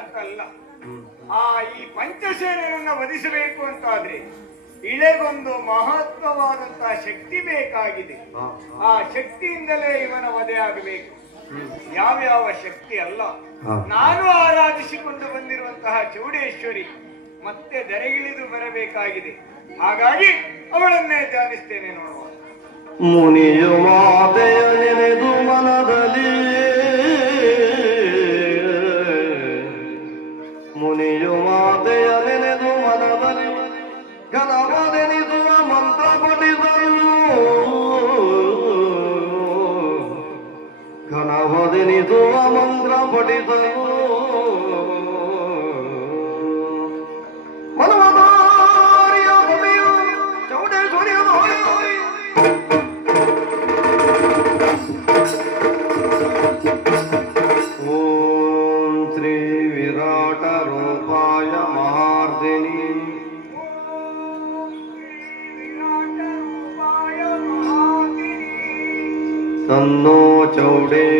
ಅಂತಲ್ಲ ಆ ಈ ಪಂಚಸೇನೆಯನ್ನ ವಧಿಸಬೇಕು ಅಂತಾದ್ರೆ ಇಳೆಗೊಂದು ಮಹತ್ವವಾದಂತಹ ಶಕ್ತಿ ಬೇಕಾಗಿದೆ. ಆ ಶಕ್ತಿಯಿಂದಲೇ ಇವನ ವಧೆ ಆಗಬೇಕು. ಯಾವ್ಯಾವ ಶಕ್ತಿ ಅಲ್ಲ. ನಾನು ಆರಾಧಿಸಿಕೊಂಡು ಬಂದಿರುವಂತಹ ಚೌಡೇಶ್ವರಿ ಮತ್ತೆ ದರೆಗಿಳಿದು ಬರಬೇಕಾಗಿದೆ. ಹಾಗಾಗಿ ಅವಳನ್ನೇ ಧ್ಯಾನಿಸ್ತೇನೆ ನೋಡುವ. ಮುನಿಯು ಮಾತೆಯ ನೆನೆದು ಮನದಲ್ಲಿ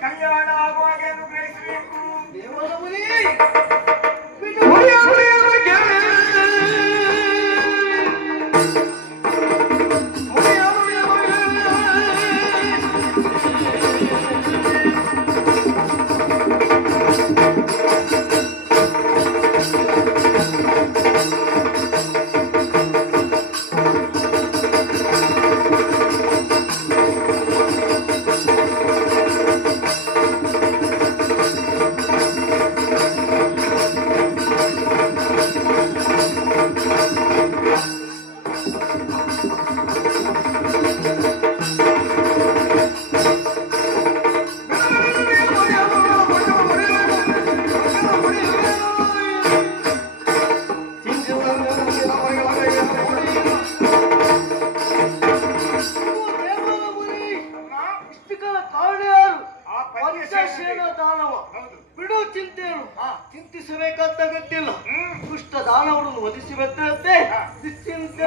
ಕಲ್ಯಾಣ ಆಗುವಾಗೆ ಅನುಗ್ರಹಿಸಬೇಕು ದೇವರ ಮುನಿ ದೇವರ ಹೌದು. ಬಿಡು ಚಿಂತೆ ಚಿಂತಿಸಬೇಕಾದ ಗಟ್ಟಿಲ್ಲ. ದುಷ್ಟ ದಾನವರನ್ನು ವಧಿಸಿ ಬರ್ತಂತೆ ನಿಶ್ಚಿಂತೆ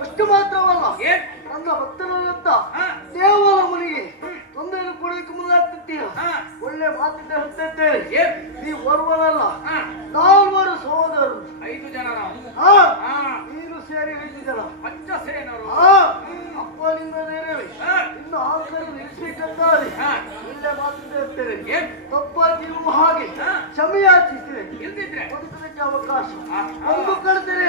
ಅಷ್ಟು ಮಾತ್ರವಲ್ಲ. ನನ್ನ ಭಕ್ತನಾದಂತ ಹಾ. ದೇವರ ಮನೆಗೆ ತೊಂದರೆ ಕೊಡೋದಕ್ಕೆ ಮುಂದಾಗ್ತಿದ್ದೀಯ ಒಳ್ಳೆ ಮಾತಿದ್ದೆ ಹೇಳ್ತಿದ್ದೇನೆ ನೀವು ಹಾ. ನಾಲ್ವರು ಸಹೋದರರು. ಐದು ಜನ ನಾವು. ಹಾ. ಹಾ. ನೀನು ಸೇರಿ ಐದು ಜನ. ಪಂಚಸೇನರು ಅಪ್ಪ ಅಪ್ಪನಿಂದ ನೇರವೇ ಹಾ ಇನ್ನು ಹಾ ಒಳ್ಳೆ ಮಾತಿದ್ದೆ ಹೇಳ್ತೇನೆ ಏನ್ ತಪ್ಪಾಗಿರುವ ಹಾಗೆ ಹಾ. ಕ್ಷಮೆಯಾಚಿಸ್ತೇನೆ ಇಲ್ದಿದ್ರೆ ಬದುಕಲಿಕ್ಕೆ ಅವಕಾಶ. ಒಂದು ಕಳ್ತೇನೆ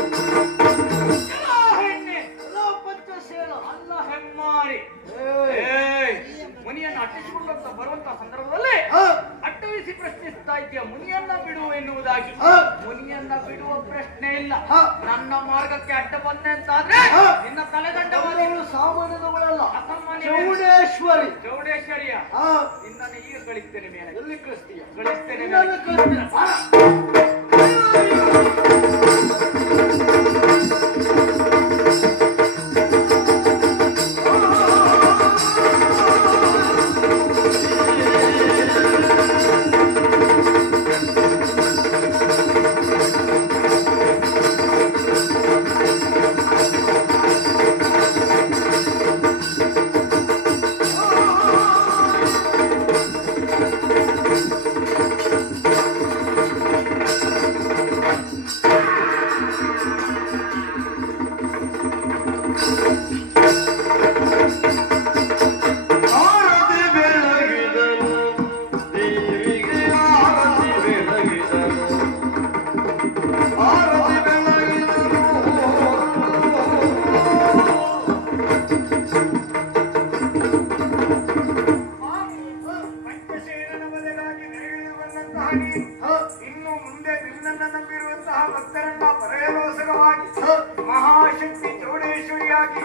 ಚೌಡೇಶ್ವರಿ. ಚೌಡೇಶ್ವರಿಯ? ಹಾ. ನಿನ್ನನ್ನು ಈಗ ಕಳಿಸ್ತೇನೆ ಮೇಲೆ. ಎಲ್ಲಿ ಕಳಿಸ್ತೀಯ ಕಳಿಸ್ತೇನೆ ಮೇಲೆ. ಕಳಿಸ್ತೀಯ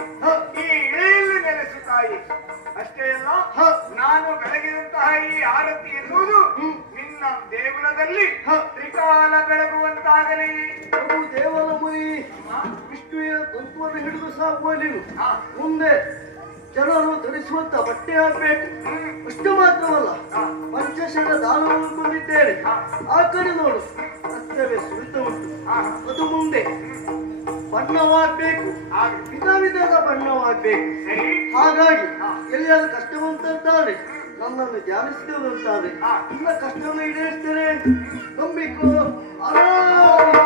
ಚೌಡೇಶ್ವರಿಯಾಗಿ ಹಾ. ಈ ತಾಯಿ ಅಷ್ಟೇ ಅಲ್ಲ. ನಾನು ಬೆಳಗಿದಂತಹ ಈ ಆರತಿ ಎನ್ನುವುದು ನಿನ್ನ ದೇಗುಲದಲ್ಲಿ. ತ್ರಿಕಾಲ ಬೆಳಗುವಂತಾಗಲಿ ದೇವಲ ಮುನಿ ವಿಷ್ಣುವಿನ ತತ್ವವನ್ನು ಹಿಡಿದು ಸಾಕುವ ನೀನು ಮುಂದೆ ಜನರು ಧರಿಸುವಂತ ಬಟ್ಟೆ ಹಾಕ್ಬೇಕು ಅಷ್ಟು ಮಾತ್ರವಲ್ಲ. ಪಂಚಶನ ದಾನವನ್ನು ಕೊಂಡಿದ್ದೇನೆ. ಆ ಕಡೆ ನೋಡು ರಕ್ತವೇ ಸುರಿತ ಉಂಟು. ಅದು ಮುಂದೆ ಬಣ್ಣವಾಗಬೇಕು. ವಿಧ ವಿಧದ ಬಣ್ಣವಾಗಬೇಕು ಸರಿ ಹಾಗಾಗಿ. ಎಲ್ಲಿಯಾದ್ರೂ ಕಷ್ಟ ನಮ್ಮನ್ನು ನನ್ನನ್ನು ಧ್ಯಾನಿಸಿದೆವು ಅಂತಾದ್ರೆ ಹಾ. ನಿನ್ನ ಕಷ್ಟವನ್ನು ಈಡೇರಿಸ್ತಾರೆ ನಂಬಿಕೋ ಆರಾಮ